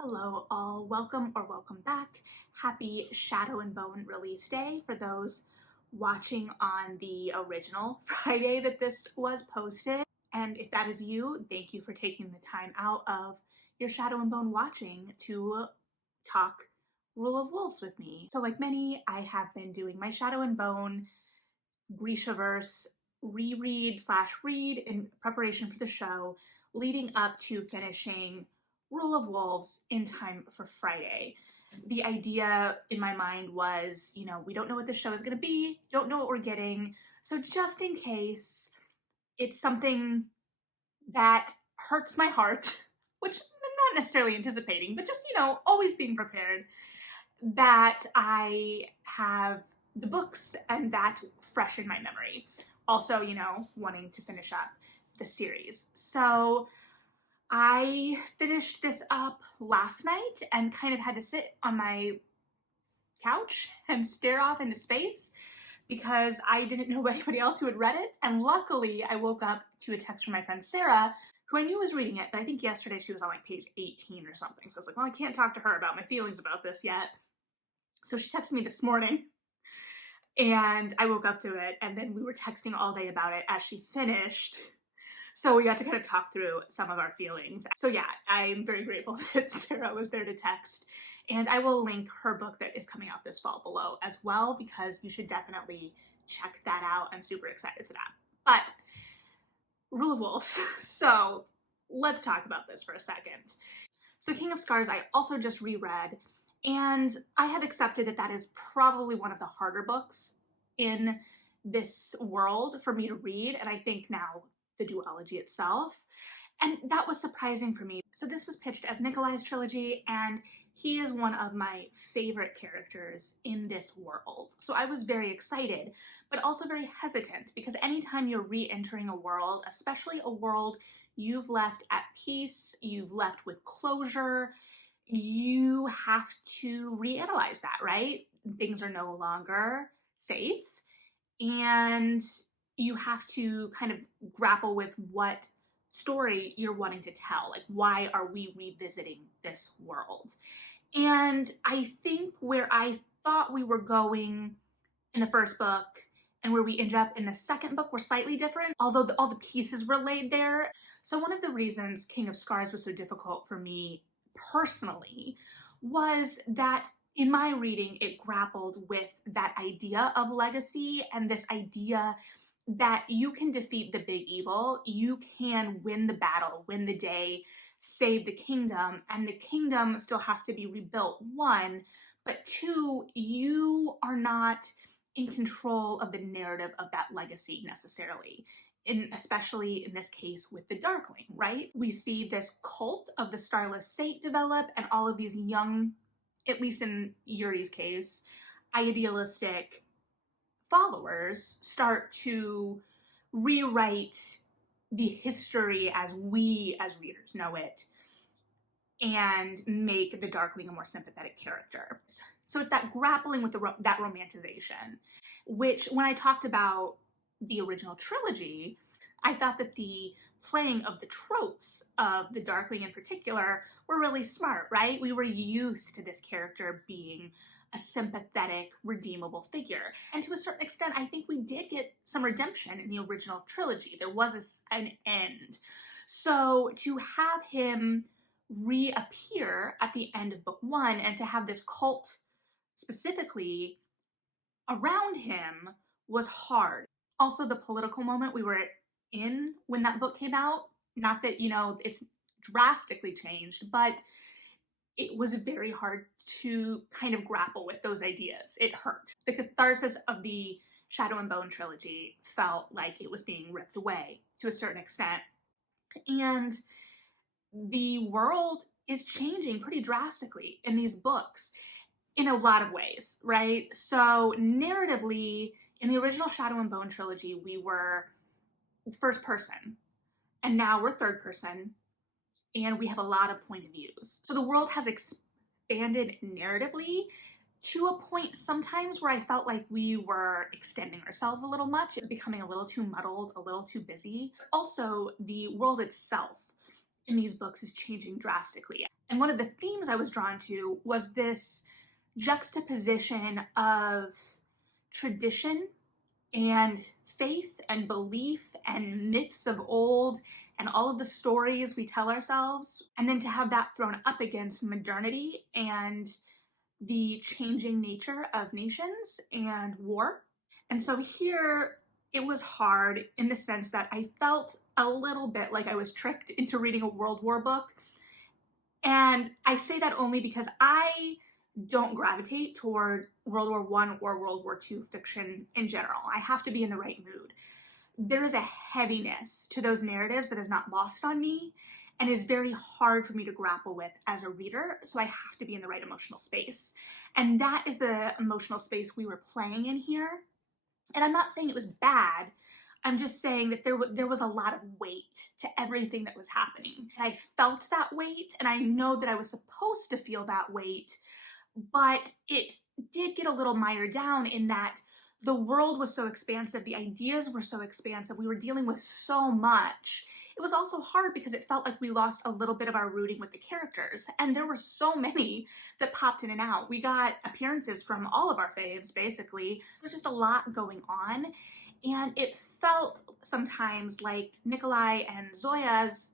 Hello all, welcome or welcome back. Happy Shadow and Bone release day for those watching on the original Friday that this was posted. And if that is you, thank you for taking the time out of your Shadow and Bone watching to talk Rule of Wolves with me. So like many, I have been doing my Shadow and Bone Grishaverse reread/read in preparation for the show, leading up to finishing Rule of Wolves in time for Friday. The idea in my mind was, we don't know what the show is going to be, don't know what we're getting, so just in case it's something that hurts my heart, which I'm not necessarily anticipating, but just, always being prepared, that I have the books and that fresh in my memory. Also, wanting to finish up the series. So I finished this up last night and kind of had to sit on my couch and stare off into space because I didn't know anybody else who had read it. And luckily, I woke up to a text from my friend Sarah, who I knew was reading it, but I think yesterday she was on like page 18 or something. So I was like, well, I can't talk to her about my feelings about this yet. So she texted me this morning and I woke up to it, and then we were texting all day about it as she finished. So we got to kind of talk through some of our feelings. So yeah, I'm very grateful that Sarah was there to text. And I will link her book that is coming out this fall below as well, because you should definitely check that out. I'm super excited for that. But Rule of Wolves. So let's talk about this for a second. So King of Scars, I also just reread, and I have accepted that that is probably one of the harder books in this world for me to read. And I think now the duology itself. And that was surprising for me. So this was pitched as Nikolai's trilogy, and he is one of my favorite characters in this world. So I was very excited, but also very hesitant, because anytime you're re-entering a world, especially a world you've left at peace, you've left with closure, you have to reanalyze that, right? Things are no longer safe, and you have to kind of grapple with what story you're wanting to tell. Like, why are we revisiting this world? And I think where I thought we were going in the first book and where we end up in the second book were slightly different, although all the pieces were laid there. So one of the reasons King of Scars was so difficult for me personally was that in my reading, it grappled with that idea of legacy and this idea that you can defeat the big evil, you can win the battle, win the day, save the kingdom, and the kingdom still has to be rebuilt, one, but two, you are not in control of the narrative of that legacy necessarily. Especially in this case with the Darkling, right? We see this cult of the Starless Saint develop, and all of these young, at least in Yuri's case, idealistic followers start to rewrite the history as we as readers know it and make the Darkling a more sympathetic character. So it's that grappling with that romanticization, which when I talked about the original trilogy, I thought that the playing of the tropes of the Darkling in particular were really smart, right? We were used to this character being a sympathetic, redeemable figure. And to a certain extent, I think we did get some redemption in the original trilogy. There was an end. So to have him reappear at the end of book one and to have this cult specifically around him was hard. Also, the political moment we were in when that book came out, not that, it's drastically changed, but it was very hard to kind of grapple with those ideas. It hurt. The catharsis of the Shadow and Bone trilogy felt like it was being ripped away to a certain extent. And the world is changing pretty drastically in these books in a lot of ways, right? So narratively, in the original Shadow and Bone trilogy, we were first person, and now we're third person, and we have a lot of point of views. So the world has expanded narratively to a point sometimes where I felt like we were extending ourselves a little much. It was becoming a little too muddled, a little too busy. Also, the world itself in these books is changing drastically. And one of the themes I was drawn to was this juxtaposition of tradition and faith and belief and myths of old and all of the stories we tell ourselves, and then to have that thrown up against modernity and the changing nature of nations and war. And so here it was hard in the sense that I felt a little bit like I was tricked into reading a World War book. And I say that only because I don't gravitate toward World War I or World War II fiction in general. I have to be in the right mood. There is a heaviness to those narratives that is not lost on me and is very hard for me to grapple with as a reader, so I have to be in the right emotional space. And that is the emotional space we were playing in here. And I'm not saying it was bad, I'm just saying that there was a lot of weight to everything that was happening. And I felt that weight, and I know that I was supposed to feel that weight, but it did get a little mired down in that the world was so expansive, the ideas were so expansive, we were dealing with so much. It was also hard because it felt like we lost a little bit of our rooting with the characters, and there were so many that popped in and out. We got appearances from all of our faves, basically. There's just a lot going on, and it felt sometimes like Nikolai and Zoya's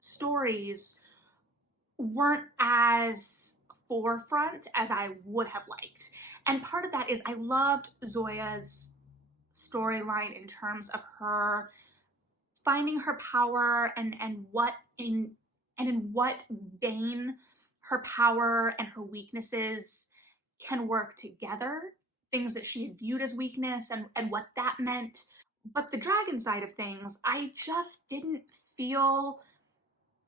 stories weren't as forefront as I would have liked. And part of that is I loved Zoya's storyline in terms of her finding her power and in what vein her power and her weaknesses can work together, things that she had viewed as weakness and what that meant. But the dragon side of things, I just didn't feel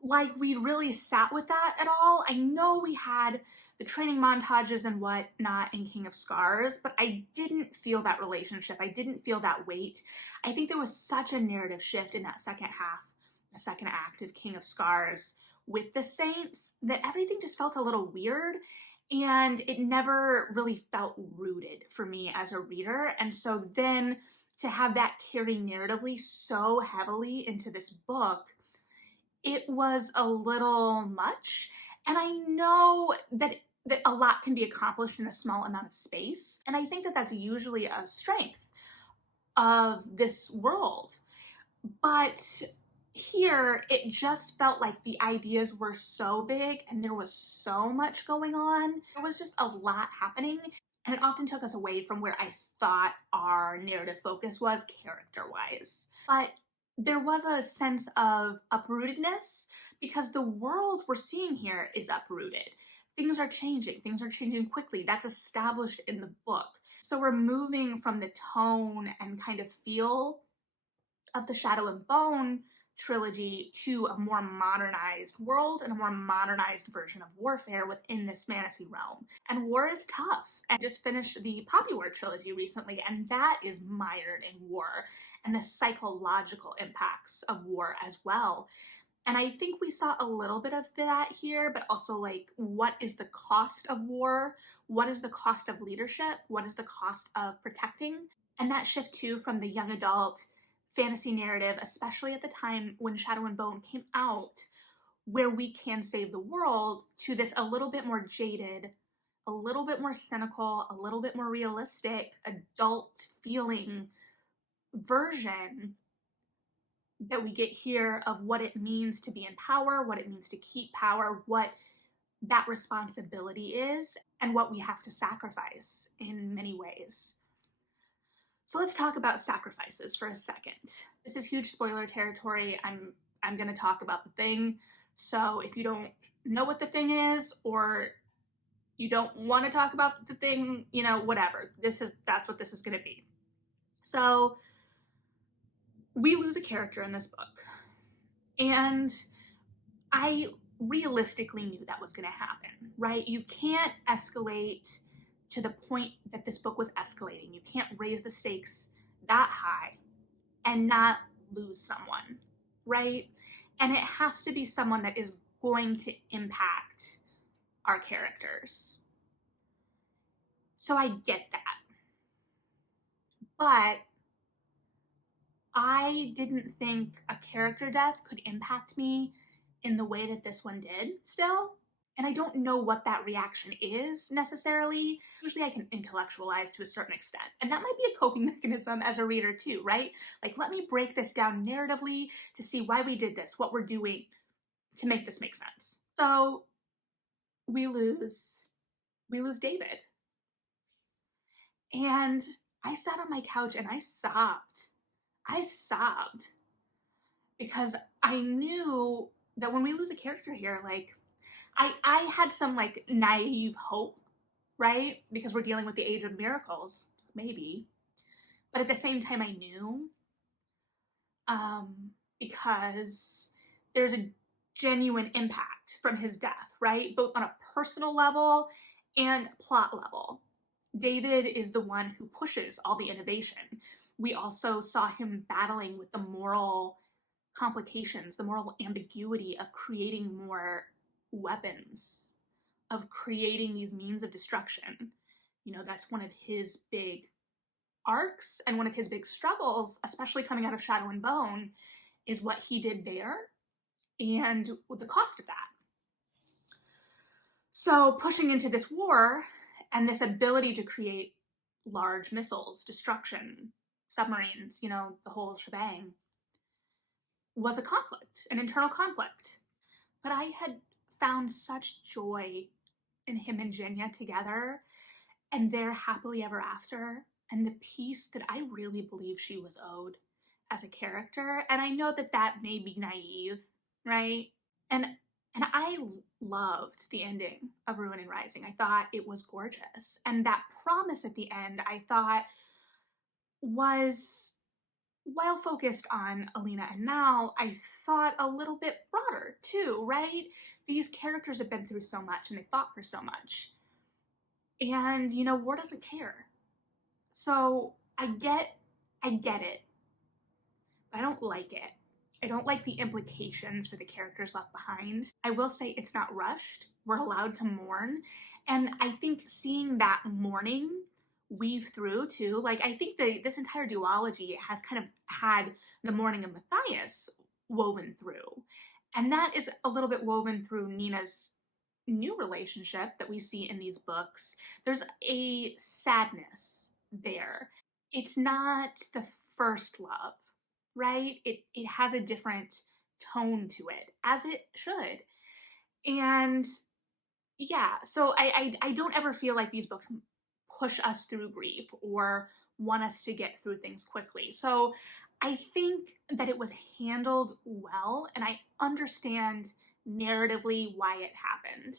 like we really sat with that at all. I know we had the training montages and whatnot in King of Scars, but I didn't feel that relationship. I didn't feel that weight. I think there was such a narrative shift in that second half, the second act of King of Scars with the Saints, that everything just felt a little weird, and it never really felt rooted for me as a reader. And so then to have that carry narratively so heavily into this book, it was a little much. And I know that a lot can be accomplished in a small amount of space. And I think that that's usually a strength of this world. But here, it just felt like the ideas were so big and there was so much going on. There was just a lot happening. And it often took us away from where I thought our narrative focus was character-wise. But there was a sense of uprootedness because the world we're seeing here is uprooted. Things are changing quickly. That's established in the book. So we're moving from the tone and kind of feel of the Shadow and Bone trilogy to a more modernized world and a more modernized version of warfare within this fantasy realm. And war is tough. I just finished the Poppy War trilogy recently, and that is mired in war and the psychological impacts of war as well. And I think we saw a little bit of that here, but also like, what is the cost of war? What is the cost of leadership? What is the cost of protecting? And that shift too from the young adult fantasy narrative, especially at the time when Shadow and Bone came out, where we can save the world, to this a little bit more jaded, a little bit more cynical, a little bit more realistic, adult feeling version that we get here of what it means to be in power, what it means to keep power, what that responsibility is, and what we have to sacrifice in many ways. So let's talk about sacrifices for a second. This is huge spoiler territory. I'm going to talk about the thing. So if you don't know what the thing is, or you don't want to talk about the thing, whatever. That's what this is going to be. So we lose a character in this book. And I realistically knew that was going to happen, right? You can't escalate to the point that this book was escalating. You can't raise the stakes that high and not lose someone, right? And it has to be someone that is going to impact our characters. So I get that. But I didn't think a character death could impact me in the way that this one did still. And I don't know what that reaction is necessarily. Usually I can intellectualize to a certain extent. And that might be a coping mechanism as a reader too, right? Like, let me break this down narratively to see why we did this, what we're doing to make this make sense. So we lose David. And I sat on my couch and I sobbed. Because I knew that when we lose a character here, like, I had some like naive hope, right? Because we're dealing with the age of miracles, maybe. But at the same time, I knew, because there's a genuine impact from his death, right? Both on a personal level and plot level. David is the one who pushes all the innovation. We also saw him battling with the moral complications, the moral ambiguity of creating more weapons, of creating these means of destruction. You know, that's one of his big arcs and one of his big struggles, especially coming out of Shadow and Bone, is what he did there and the cost of that. So pushing into this war and this ability to create large missiles, destruction, submarines, you know, the whole shebang, was a conflict, an internal conflict. But I had found such joy in him and Jenya together and their happily ever after and the peace that I really believe she was owed as a character. And I know that that may be naive, right? And I loved the ending of Ruin and Rising. I thought it was gorgeous. And that promise at the end, I thought, was, while focused on Alina and Mal, I thought a little bit broader too, right? These characters have been through so much and they fought for so much. And, you know, war doesn't care. So I get it, but I don't like it. I don't like the implications for the characters left behind. I will say it's not rushed. We're allowed to mourn. And I think seeing that mourning weave through too, like, I think this entire duology has kind of had the mourning of Matthias woven through. And that is a little bit woven through Nina's new relationship that we see in these books. There's a sadness there. It's not the first love, right? It has a different tone to it, as it should. And yeah, so I don't ever feel like these books push us through grief or want us to get through things quickly. So I think that it was handled well, and I understand narratively why it happened,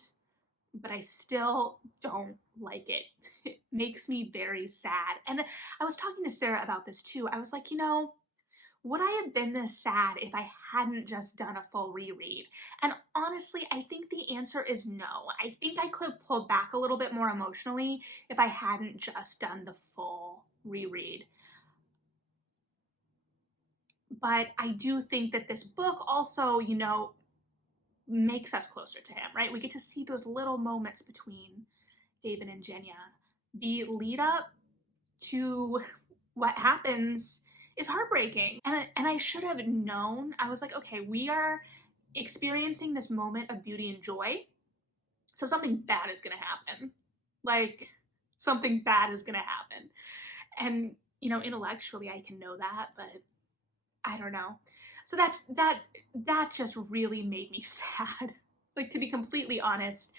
but I still don't like it. It makes me very sad. And I was talking to Sarah about this too. I was like, you know, would I have been this sad if I hadn't just done a full reread? And honestly, I think the answer is no. I think I could have pulled back a little bit more emotionally if I hadn't just done the full reread. But I do think that this book also, you know, makes us closer to him, right? We get to see those little moments between David and Jenya. The lead up to what happens is heartbreaking. And I should have known. I was like, okay, we are experiencing this moment of beauty and joy. So something bad is going to happen. Like, something bad is going to happen. And, you know, intellectually I can know that, but I don't know. So that just really made me sad. Like, to be completely honest,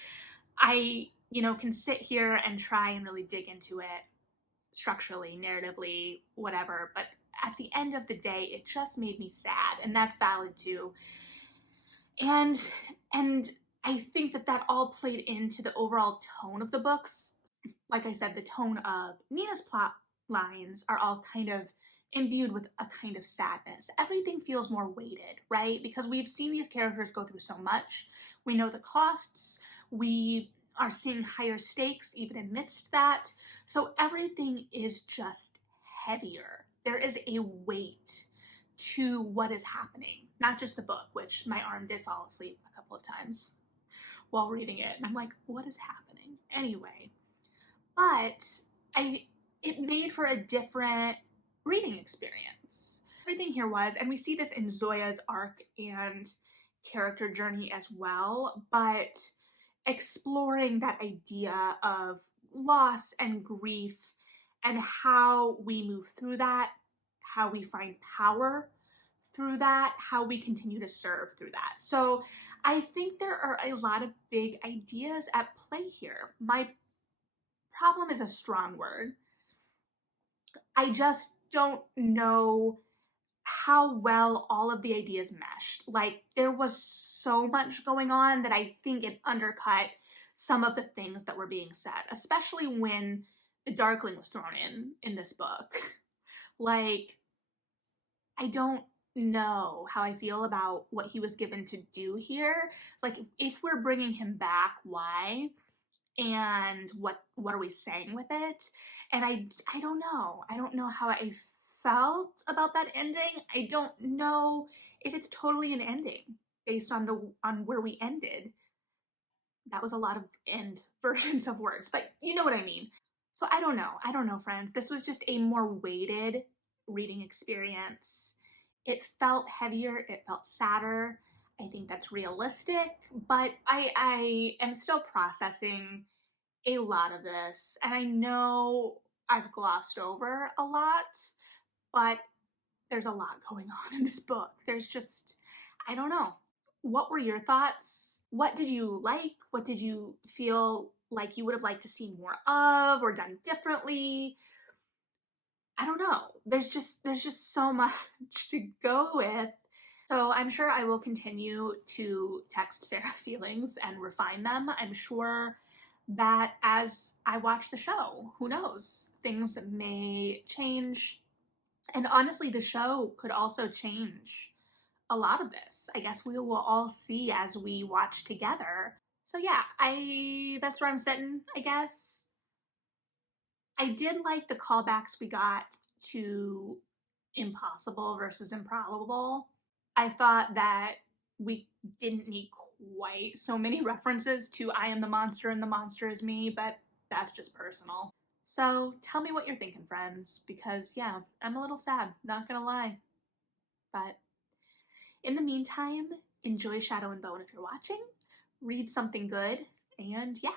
I, you know, can sit here and try and really dig into it structurally, narratively, whatever, but at the end of the day, it just made me sad, and that's valid too. And I think that all played into the overall tone of the books. Like I said, the tone of Nina's plot lines are all kind of imbued with a kind of sadness. Everything feels more weighted, right? Because we've seen these characters go through so much. We know the costs. We are seeing higher stakes even amidst that. So everything is just heavier. There is a weight to what is happening. Not just the book, which my arm did fall asleep a couple of times while reading it. And I'm like, what is happening? Anyway, but it made for a different reading experience. Everything here was, and we see this in Zoya's arc and character journey as well, but exploring that idea of loss and grief and how we move through that, how we find power through that, how we continue to serve through that. So I think there are a lot of big ideas at play here. My problem is a strong word. I just don't know how well all of the ideas meshed. Like, there was so much going on that I think it undercut some of the things that were being said, especially when the Darkling was thrown in this book. Like, I don't know how I feel about what he was given to do here. It's like, if we're bringing him back, why? And what are we saying with it? And I don't know. I don't know how I felt about that ending. I don't know if it's totally an ending based on where we ended. That was a lot of end versions of words, but you know what I mean. So I don't know. I don't know, friends. This was just a more weighted reading experience. It felt heavier, it felt sadder. I think that's realistic, but I am still processing a lot of this, and I know I've glossed over a lot, but there's a lot going on in this book. There's just, I don't know. What were your thoughts? What did you like? What did you feel like you would have liked to see more of or done differently? I don't know. There's just so much to go with. So I'm sure I will continue to text Sarah feelings and refine them. I'm sure that as I watch the show, who knows, things may change. And honestly, the show could also change a lot of this. I guess we will all see as we watch together. So yeah, that's where I'm sitting, I guess. I did like the callbacks we got to impossible versus improbable. I thought that we didn't need quite so many references to I am the monster and the monster is me, but that's just personal. So tell me what you're thinking, friends, because yeah, I'm a little sad, not gonna lie. But in the meantime, enjoy Shadow and Bone if you're watching, read something good, and yeah,